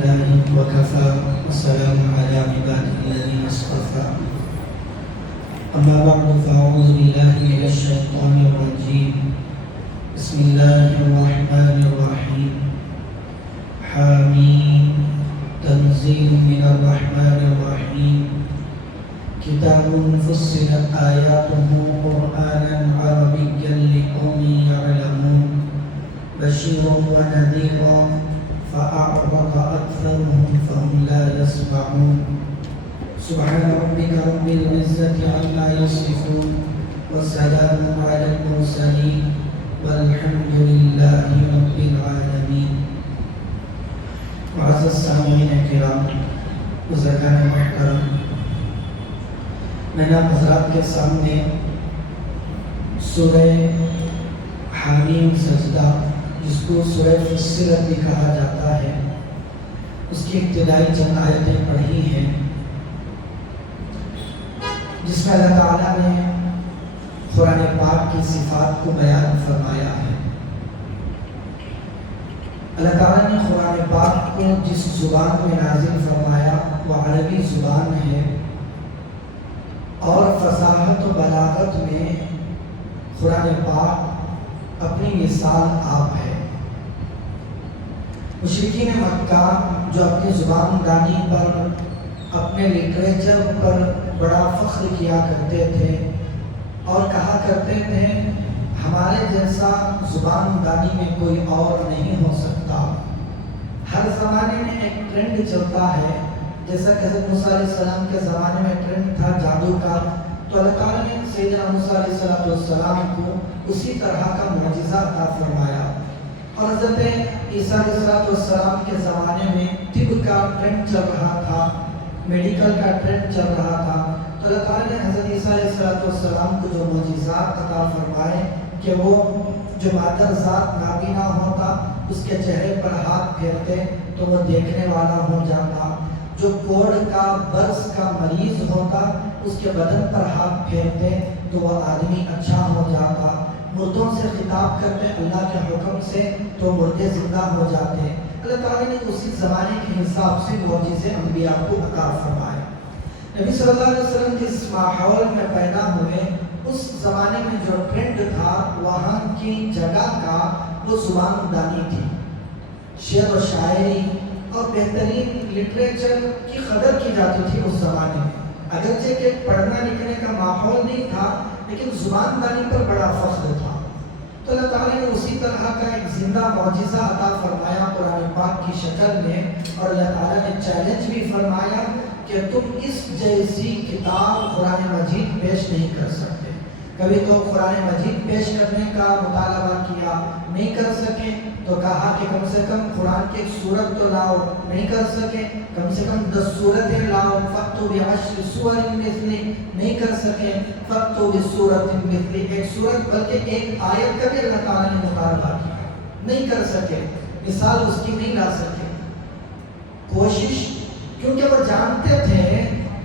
لله وكفى والسلام على عباده الذين اصطفى أما بعد فأعوذ بالله من الشيطان الرجيم بسم الله الرحمن الرحيم حامين تنزيل من الرحمن الرحيم كتاب فصلت آياته قرآنا عربيا لقوم يعلمون بشير ونذيرا فأعرض أكثرهم فهم لا يسمعون سبحان ربك رب العزة عما يصفون والسلام على المرسلين والحمد لله رب العالمين. معزز سامعین کرام، بزرگان محترم، میں نے آپ حضرات کے سامنے سورہ حامیم سجدہ، جس کو سورہ فصلت بھی کہا جاتا ہے، اس کی ابتدائی چند آیتیں پڑھی ہیں، جس میں اللہ تعالیٰ نے قرآن پاک کی صفات کو بیان فرمایا ہے۔ اللہ تعالیٰ نے قرآن پاک کو جس زبان میں نازل فرمایا وہ عربی زبان ہے، اور فصاحت و بلاغت میں قرآن پاک اپنی مثال آپ ہے۔ مشرکین مکہ جو اپنی زبان دانی پر، اپنے لٹریچر پر بڑا فخر کیا کرتے تھے اور کہا کرتے تھے ہمارے جیسا زبان دانی میں کوئی اور نہیں ہو سکتا۔ ہر زمانے میں ایک ٹرینڈ چلتا ہے، جیسا کہ حضرت موسیٰ علیہ السلام کے زمانے میں ٹرینڈ تھا جادو کا، تو اللہ تعالیٰ نے سیدنا موسیٰ علیہ السلام کو اسی طرح کا معجزہ عطا فرمایا۔ اور حضرت عیسیٰ علیہ السلام کے زمانے میں طب کا ٹرینڈ چل رہا تھا، میڈیکل کا ٹرینڈ چل رہا تھا، تو اللہ تعالیٰ نے حضرت عیسیٰ علیہ السلام کو جو معجزات عطا فرمائے کہ وہ جو مادر ذات نابینا ہوتا اس کے چہرے پر ہاتھ پھیرتے تو وہ دیکھنے والا ہو جاتا، جو کوڑ کا برس کا مریض ہوتا اس کے بدن پر ہاتھ پھیرتے تو وہ آدمی اچھا ہو جاتا، مردوں سے خطاب کرتے اللہ کے حکم سے تو مردے زندہ ہو جاتے۔ اللہ تعالیٰ نے اسی زمانے کے حساب سے معجزے انبیاء کو عطا فرمائے۔ نبی صلی اللہ علیہ وسلم جس ماحول میں پیدا ہوئے، اس زمانے میں جو ٹرینڈ تھا وہاں کی جگہ کا وہ زبان دانی تھی، شعر و شاعری اور بہترین لٹریچر کی قدر کی جاتی تھی اس زمانے میں۔ اگرچہ کہ پڑھنا لکھنے کا ماحول نہیں تھا لیکن زبان دانی پر بڑا فخر تھا۔ تو اللہ تعالیٰ نے اسی طرح کا ایک زندہ معجزہ عطا فرمایا قرآن پاک کی شکل میں، اور اللہ تعالیٰ نے چیلنج بھی فرمایا کہ تم اس جیسی کتاب قرآن مجید پیش نہیں کر سکتے۔ کبھی تو قرآن مجید پیش کرنے کا مطالبہ کیا، نہیں کر سکے، تو کہا کہ کم سے کم قرآن کی ایک سورت تو لاؤ، نہیں کر سکے، کم سے کم 10 سورتیں لاؤ، فَأْتُوا بِعَشْرِ سُوَرٍ مِثْلِهِ، نہیں کر سکے، فَأْتُوا بِسُورَةٍ مِثْلِهِ، ایک سورت بلکہ ایک آیت کا بھی اللہ تعالیٰ نے مطالبہ کیا، نہیں کر سکے، مثال اس کی نہیں لا سکے۔ کوشش، کیونکہ وہ جانتے تھے،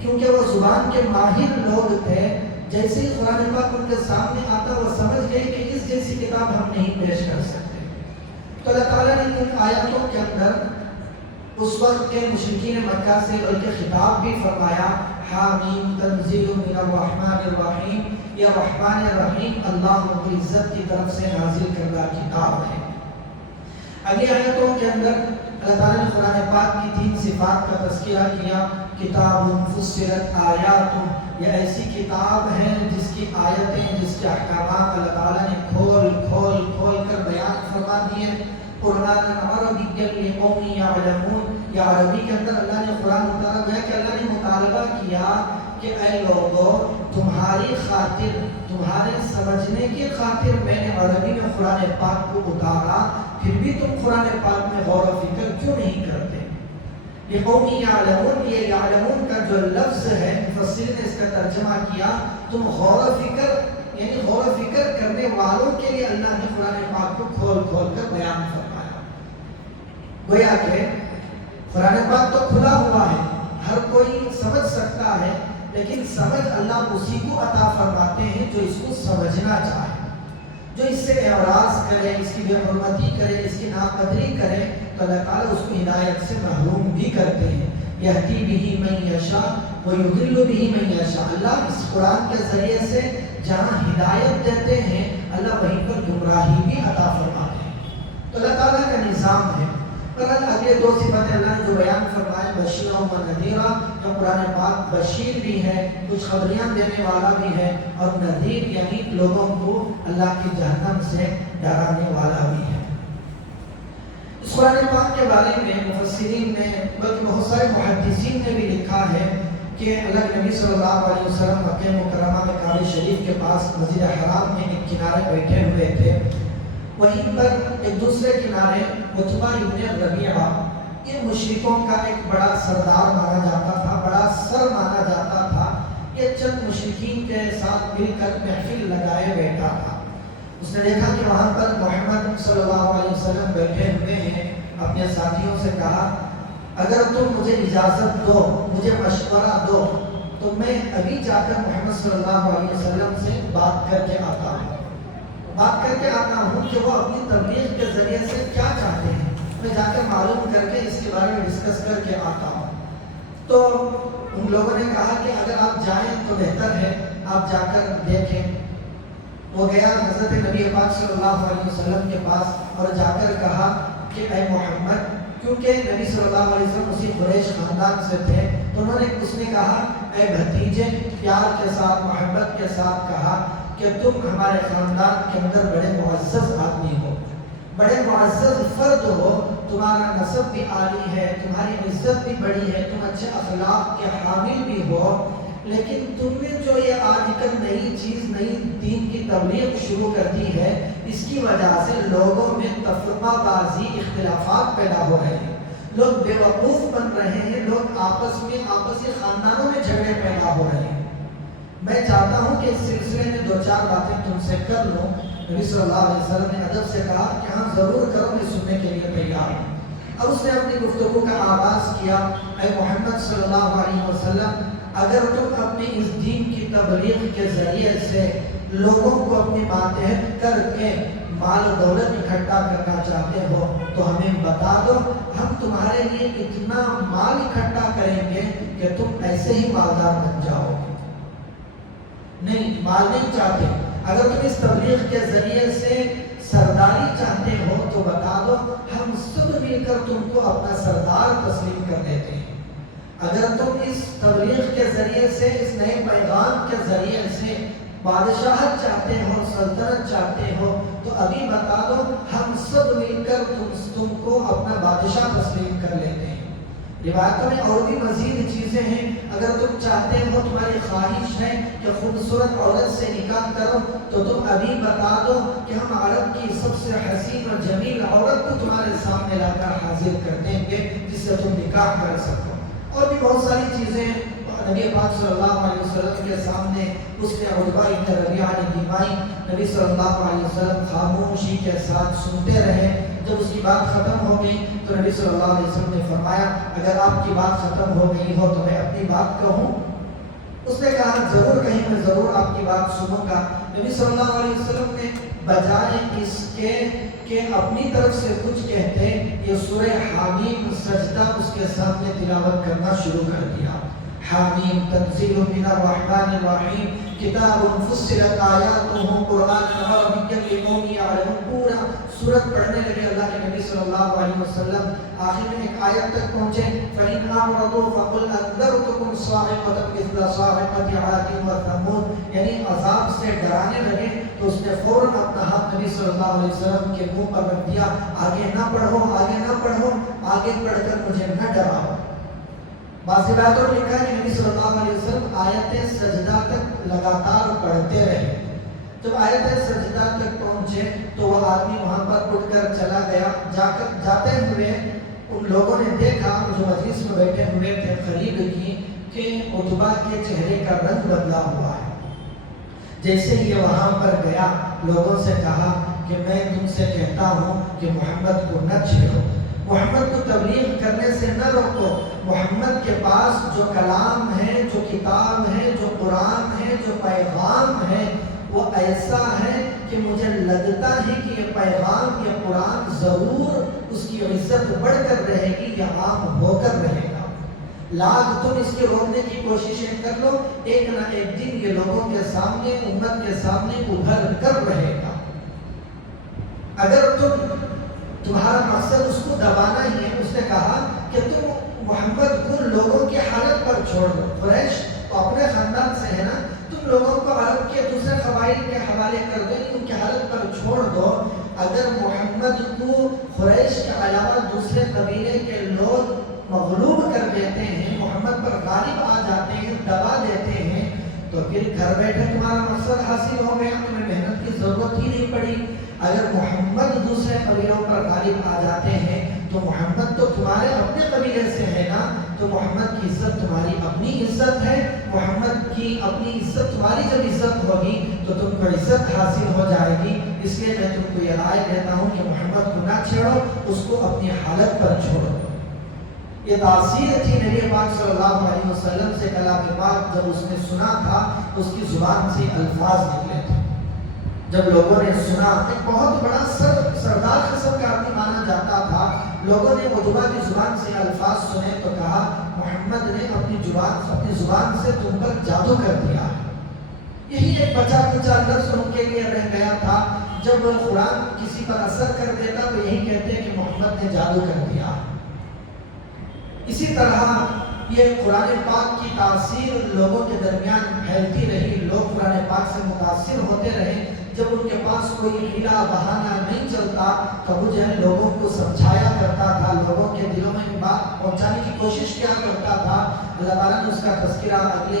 کیونکہ وہ زبان کے ماہر لوگ تھے، جیسے ہی قرآن پاک ان کے سامنے آتا وہ سمجھ گئے کہ اس جیسی کتاب ہم نہیں پیش کر سکتے۔ تو اللہ تعالیٰ نے ان آیاتوں کے اندر اس وقت کے مشرکین مکہ سے بلکہ خطاب بھی فرمایا، حامیم تنزیل من الرحمن الرحیم، یہ رحمان الرحیم اللہ رب العزت کی طرف سے نازل کردہ کتاب ہے۔ اگلی آیتوں کے اندر اللہ تعالیٰ نے قرآن پاک کی 3 صفات کا تذکرہ کیا۔ کتاب فصلت آیات، یہ ایسی کتاب ہے جس کی آیتیں، جس کے احکامات اللہ تعالیٰ نے کھول کھول کھول کر بیان فرما دیے۔ قرآن عربی لقوم یعلمون، یا عربی کے اندر اللہ نے قرآن مطالبہ ہے کہ اللہ نے مطالبہ کیا کہ اے لوگوں، تمہاری خاطر، تمہارے سمجھنے کی خاطر میں نے عربی میں قرآن پاک کو اتارا، پھر بھی تم قرآن پاک میں غور و فکر کیوں نہیں کرتے؟ لقوم یعلمون، یہ یعلمون کا جو لفظ ہے مفسر نے اس کا ترجمہ کیا، تم غور و فکر، یعنی غور و فکر کرنے والوں کے لیے اللہ نے قرآن پاک کو کھول کھول کر بیان فرمایا۔ گویا کہ قرآن پاک تو کھلا ہوا ہے، ہر کوئی سمجھ سکتا ہے، لیکن سمجھ اللہ اسی کو عطا فرماتے ہیں جو اس کو سمجھنا چاہے، جو اس سے اعراض کرے، اس کی بے حرمتی کرے، اس کی ناقدری کرے، تو اللہ تعالیٰ اس کو ہدایت سے محروم بھی کرتے ہیں. یہدی بہ من یشاء ویضل بہ من یشاء. اللہ اس قرآن کے ذریعے سے جہاں ہدایت دیتے ہیں اللہ وہیں پر گمراہی بھی عطا فرماتے ہیں. تو اللہ تعالیٰ کا نظام ہے. اور اگلے دو صفتیں اللہ نے جو بیان فرمائے بشیرا و نذیرا، جو قرآن پاک بشیر بھی ہے، کچھ خبریاں دینے والا بھی ہے، اور نذیر یعنی لوگوں کو اللہ کی جہنم سے ڈرانے والا بھی ہے. اس قرآن پاک کے بارے میں مفسرین نے بلکہ بہت سارے محدثین نے بھی لکھا ہے کہ اللہ کے نبی صلی اللہ علیہ وسلم مکہ مکرمہ میں کعبہ شریف کے پاس مسجد حرام میں ایک کنارے بیٹھے ہوئے تھے. وہیں پر ایک دوسرے کنارے عتبہ ابن ربیعہ، یہ مشرکوں کا ایک بڑا سردار مانا جاتا تھا، بڑا سر مانا جاتا تھا. یہ چند مشرکین کے ساتھ مل کر محفل لگائے بیٹھا تھا. اس نے دیکھا کہ وہاں پر محمد صلی اللہ علیہ وسلم بیٹھے ہوئے ہیں. اپنے ساتھیوں سے کہا اگر تم مجھے اجازت دو، مجھے مشورہ دو، تو میں ابھی جا کر محمد صلی اللہ علیہ وسلم سے بات کر کے آتا ہوں، بات کر کے آتا ہوں کہ وہ اپنی تبلیغ کے ذریعے سے کیا چاہتے ہیں. میں جا کر معلوم کر کے اس کے بارے میں ڈسکس کر کے آتا ہوں. تو ان لوگوں نے کہا کہ اگر آپ جائیں تو بہتر ہے، آپ جا کر دیکھیں. وہ گیا حضرت نبی پاک صلی اللہ علیہ وسلم کے پاس اور جا کر کہا کہ اے محمد، کیونکہ نبی صلی اللہ علیہ وسلم اسی قریش خاندان سے تھے، تو اس نے کہا اے بھتیجے، پیار کے ساتھ محبت کے ساتھ کہا کہ تم ہمارے خاندان کے اندر بڑے معزز آدمی ہو، بڑے معزز فرد ہو، تمہارا نسب بھی عالی ہے، تمہاری عزت بھی بڑی ہے، تم اچھے اخلاق کے حامل بھی ہو، لیکن تم نے جو یہ آج کل نئی چیز، نئی دین کی تبلیغ شروع کر دی ہے، اس کی وجہ سے لوگوں میں تفرقہ بازی، اختلافات پیدا ہو رہے ہیں، لوگ بے وقوف بن رہے ہیں، لوگ آپسی خاندانوں میں جھگڑے پیدا ہو رہے ہیں. میں چاہتا ہوں کہ اس سلسلے میں دو چار باتیں تم سے کر لوں. نبی صلی اللہ علیہ وسلم نے ادب سے کہا کہ ہاں ضرور کرو، میں سننے کے لیے تیار ہوں. اور اس نے اپنی گفتگو کا آغاز کیا اے محمد صلی اللہ علیہ وسلم، اگر تم اپنی اس دین کی تبلیغ کے ذریعے سے لوگوں کو اپنی ماتحت کر کے مال و دولت اکٹھا کرنا چاہتے ہو تو ہمیں بتا دو، ہم تمہارے لیے اتنا مال اکٹھا کریں گے کہ تم ایسے ہی مالدار بن جاؤ گے. نہیں، مال نہیں چاہتے. اگر تم اس تبلیغ کے ذریعے سے سرداری چاہتے ہو تو بتا دو، ہم سب مل کر تم کو اپنا سردار تسلیم کر دیتے ہیں. اگر تم اس تبلیغ کے ذریعے سے، اس نئے پیغام کے ذریعے سے بادشاہت چاہتے ہو، سلطنت چاہتے ہو، تو ابھی بتا دو، ہم سب مل کر تم کو اپنا بادشاہ تسلیم کر لیتے ہیں. روایتوں میں اور بھی مزید چیزیں ہیں. اگر تم چاہتے ہو، تمہاری خواہش ہے کہ خوبصورت عورت سے نکاح کرو، تو تم ابھی بتا دو کہ ہم عرب کی سب سے حسین اور جمیل عورت کو تمہارے سامنے لا کر حاضر کر دیں گے جس سے تم نکاح کر سکو. اور بھی بہت ساری چیزیں نبی پاک صلی اللہ علیہ وسلم کے سامنے اس نے عتبہ ابن ربیعہ نے گنوائی. نبی صلی اللہ علیہ وسلم خاموشی کے ساتھ سنتے رہے. جب اس کی بات ختم ہو گئی تو نبی صلی اللہ علیہ وسلم نے فرمایا اگر آپ کی بات ختم ہو گئی ہو تو میں اپنی بات کہوں. اس نے کہا ضرور کہیں، میں ضرور آپ کی بات سنوں گا. نبی صلی اللہ علیہ وسلم نے بجائے اس کے کہ اپنی طرف سے کچھ کہتے، یہ سورہ حامیم سجدہ اس کے سامنے تلاوت کرنا شروع کر دیا. حامیم تنزیل من الرحمن الرحیم کتاب فصلت آیاتہ قرآن عربی لقوم یعلمون. پورا سورت پڑھنے لگے اللہ کے نبی صلی اللہ علیہ وسلم. آخر میں ایک آیت تک پہنچے فَإِنْ أَعْرَضُوا فَقُلْ أَنذَرْتُكُمْ صَاعِقَةً مِثْلَ صَاعِقَةِ عَادٍ وَثَمُودَ، یعنی عذاب سے ڈرانے لگے. تو اس نے فوراً اپنا ہاتھ نبی صلی اللہ علیہ وسلم کے منہ پر رکھ دیا. آگے نہ پڑھو، آگے نہ پڑھو، آگے پڑھ کر مجھے نہ ڈراؤ. بعض روایتوں میں لکھا ہے کہ نبی صلی اللہ علیہ وسلم آیت سجدہ تک لگاتار پڑھتے رہے. جب آیت سجدہ تک پہنچے تو وہ آدمی وہاں پر اٹھ کر چلا گیا. جاتے ہوئے ان لوگوں نے دیکھا جو مجلس میں بیٹھے ہوئے تھے قریب کی کہ عتبہ کے چہرے کا رنگ بدلا ہوا ہے. جیسے ہی وہاں پر گیا لوگوں سے کہا کہ میں تم سے کہتا ہوں کہ محمد کو نہ چھیڑو، محمد کو تبلیغ کرنے سے نہ روکو. محمد کے پاس جو کلام ہے، جو کتاب ہے، جو قرآن ہے، جو پیغام ہے، وہ ایسا ہے کہ مجھے لگتا ہے کہ یہ پیغام، یہ قرآن ضرور اس کی عزت بڑھ کر رہے گی یا عام ہو کر رہے گا. لاکھ تم اس کے روکنے کی کوششیں کر لو، ایک نہ ایک دن یہ لوگوں کے سامنے، امت کے سامنے ابھر کر رہے گا. اگر تمہارا مقصد اس کو دبانا ہی ہے، اس نے کہا کہ تم محمد کو لوگوں کی حالت پر چھوڑ دو. قریش تو اپنے خاندان سے ہے نا، تم لوگوں کو عرب کے دوسرے قبائل کے حوالے کر دو، ان کی حالت پر چھوڑ دو. اگر محمد کو قریش کے علاوہ دوسرے قبیلے کے لوگ مغلوب کر دیتے ہیں، محمد پر غالب آ جاتے ہیں، دبا دیتے ہیں، تو پھر گھر بیٹھے تمہارا مقصد حاصل ہو گیا، تمہیں محنت کی ضرورت ہی نہیں پڑی. اگر محمد دوسرے قبیلوں پر غالب آ جاتے ہیں تو محمد تو تمہارے اپنے قبیلے سے ہے نا، تو محمد کی عزت تمہاری اپنی عزت ہے. محمد کی اپنی عزت تمہاری جب عزت ہوگی تو تم کو عزت حاصل ہو جائے گی. اس لیے میں تم کو یہ رائے دیتا ہوں کہ محمد کو نہ چھیڑو، اس کو اپنی حالت پر چھوڑو. یہ تاثیر تھی نبی پاک صلی اللہ علیہ وسلم سے. کلام پاک جب اس نے سنا تھا، اس کی زبان سے الفاظ نکلے تھے. جب لوگوں نے سنا، ایک بہت بڑا سردار قسم کا آدمی مانا جاتا تھا، لوگوں نے عتبہ کی زبان سے الفاظ سنے تو کہا محمد نے اپنی زبان سے تم پر جادو کر دیا. یہی ایک بچا کچا لفظ ان کے لیے رہ گیا تھا. جب قرآن کسی پر اثر کر دیتا تو یہی کہتے کہ محمد نے جادو کر دیا. اسی طرح یہ قرآن پاک کی تاثیر لوگوں کے درمیان پھیلتی رہی، لوگ قرآن پاک سے متاثر ہوتے رہے. جب ان کے پاس کوئی ہیلا بہانہ نہیں چلتا تو وہ جو ہے لوگوں کو سمجھایا کرتا تھا، لوگوں کے دلوں میں بات پہنچانے کی کوشش کیا کرتا تھا. اللہ تعالیٰ نے اس کا تذکرہ اگلے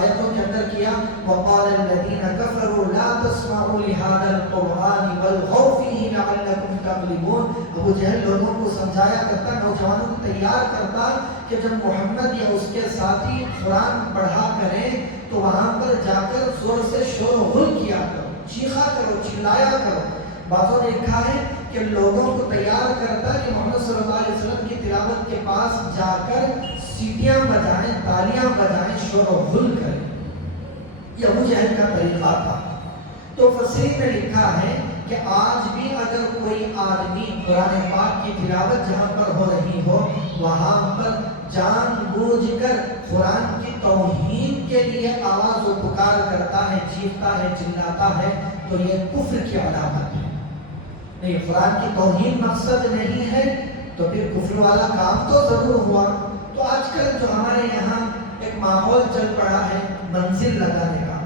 آیتوں کے اندر کیا. وَقَالَ الَّذِينَ كَفَرُوا لَا تَسْمَعُوا لِهَذَا الْقُرْآنِ وَالْغَوْا فِيهِ لَعَلَّكُمْ تَغْلِبُونَ. ابو جہل لوگوں کو سمجھایا کرتا، نوجوانوں کو تیار کرتا کہ جب محمد یا اس کے ساتھی قرآن پڑھا کریں تو وہاں پر جا کر زور سے شور و غل کیا کرو، چیخا کرو، چلایا کرو. باتوں نے لکھا ہے کہ لوگوں کو تیار کرتا کہ محمد صلی اللہ علیہ وسلم کی تلاوت کے پاس جا کر سیٹیاں بجائیں، تالیاں بجائیں، شور و غل کریں. یہ ابو جہل کا طریقہ تھا. تو فسیر نے لکھا ہے کہ آج بھی اگر کوئی آدمی قرآن پاک کی تلاوت جہاں پر ہو رہی ہو وہاں پر جان بوجھ کر قرآن کی توہین کے لیے آواز و پکار کرتا ہے، چیختا ہے، چلاتا ہے، تو یہ کفر کی علامت ہے. نہیں، قرآن کی توہین مقصد نہیں ہے تو پھر کفر والا کام تو ضرور ہوا. تو آج کل جو ہمارے یہاں ایک ماحول چل پڑا ہے منزل لگانے کا،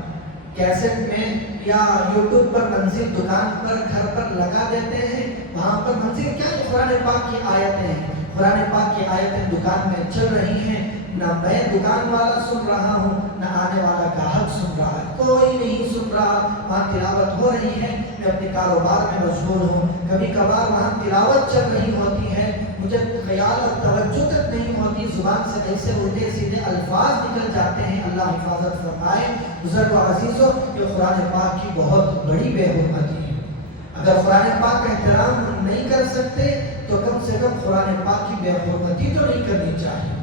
کیسٹ میں یا یوٹیوب پر منزل دکان پر گھر پر لگا دیتے ہیں. وہاں پر منزل کیا ہے؟ قرآن پاک کی آیتیں ہیں. قرآن پاک کی آیتیں دکان میں چل رہی ہیں، نہ میں دکان والا سن رہا ہوں نہ آنے والا گاہک سن رہا ہے، کوئی نہیں سن رہا. وہاں تلاوت ہو رہی ہے، میں اپنے کاروبار میں مشغول ہوں. کبھی کبھار وہاں تلاوت چل رہی ہوتی ہے، مجھے خیال اور توجہ تک نہیں ہوتی، زبان سے ایسے الٹے سیدھے الفاظ نکل جاتے ہیں. اللہ حفاظت فرمائے. بزرگ و عزیزوں، یہ قرآن پاک کی بہت بڑی بے حرمتی ہے. اگر قرآن پاک کا احترام نہیں کر سکتے تو کم سے کم قرآن پاک کی بے حرمتی تو نہیں کرنی چاہیے.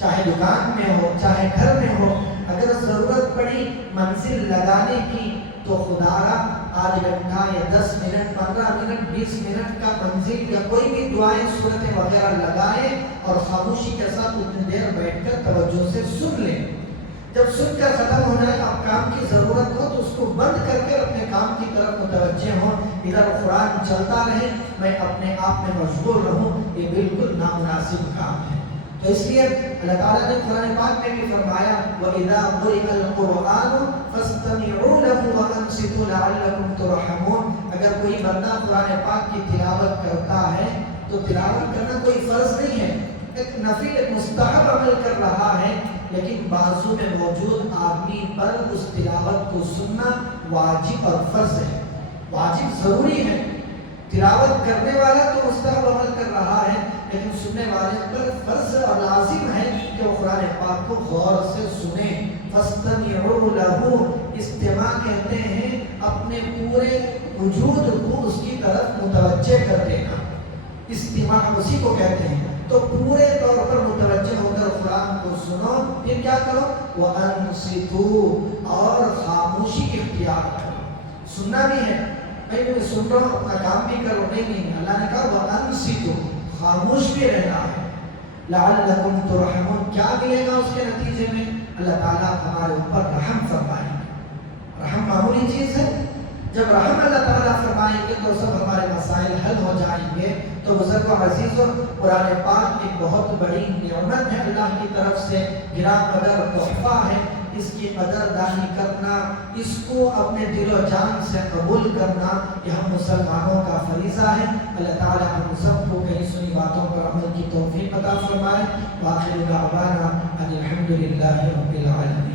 چاہے دکان میں ہو، چاہے گھر میں ہو، اگر ضرورت پڑی منزل لگانے کی تو خدا را آدھ گھنٹہ یا 10 منٹ، 15 منٹ، 20 منٹ کا منزل یا کوئی بھی دعائیں صورتیں وغیرہ لگائے اور خاموشی کے ساتھ اتنی دیر بیٹھ کر توجہ سے سن لیں. جب سن کر ختم ہو جائے، آپ کام کی ضرورت ہو تو اس کو بند کر اپنے کام کی طرف متوجہ ہوں. ادھر قرآن چلتا رہے، میں اپنے آپ میں مشغول رہوں، یہ بالکل نامناسب کام ہے. تو اس لیے اللہ تعالیٰ نے قرآن پاک میں بھی فرمایا وَإِذَا قُرِئَ الْقُرْآنُ فَاسْتَمِعُوا لَهُ وَأَنصِتُوا لَعَلَّكُمْ تُرْحَمُونَ. اگر کوئی بندہ قرآن پاک کی تلاوت کرتا ہے تو تلاوت کرنا کوئی فرض نہیں ہے، ایک نفل، ایک مستحب عمل کر رہا ہے، لیکن بازو میں موجود آدمی پر اس تلاوت کو سننا واجب اور فرض ہے. واجب ضروری ہے. تلاوت کرنے والا تو مستحب عمل کر رہا ہے، لیکن سننے والے پر فرض اور لازم ہے کہ وہ قرآن پاک کو غور سے سنیں. فَاسْتَمِعُوا لَهُ، استماع کہتے ہیں اپنے پورے وجود کو اس کی طرف متوجہ کر دینا. استماع اسی کو کہتے ہیں. تو پورے طور پر متوجہ ہو کر قرآن کو سنو. پھر کیا کرو؟ وَأَنصِتُوا، اور خاموشی اختیار کرو. سننا بھی ہے، میں سن رہا ہوں اپنا کام بھی کرو، نہیں. اللہ نے کہا وَأَنصِتُوا، خاموش بھی رہنا ہے. لعلکم ترحمون، کیا ملے گا اس کے نتیجے میں؟ اللہ تعالیٰ ہمارے اوپر رحم فرمائیں گے. رحم معمولی چیز ہے. جب رحم اللہ تعالیٰ فرمائیں گے تو سب ہمارے مسائل حل ہو جائیں گے. تو بزرگ و عزیزوں، قرآن پاک ایک بہت بڑی نعمت ہے اللہ کی طرف سے، گراں قدر تحفہ ہے. اس کی قدردانی کرنا، اس کو اپنے دل و جان سے قبول کرنا، یہ ہم مسلمانوں کا فریضہ ہے. اللہ تعالیٰ ہم سب کو کہیں سنی باتوں پر عمل کی توفیق عطا فرمائے. وآخر دعوانا ان الحمد للہ رب العالمین.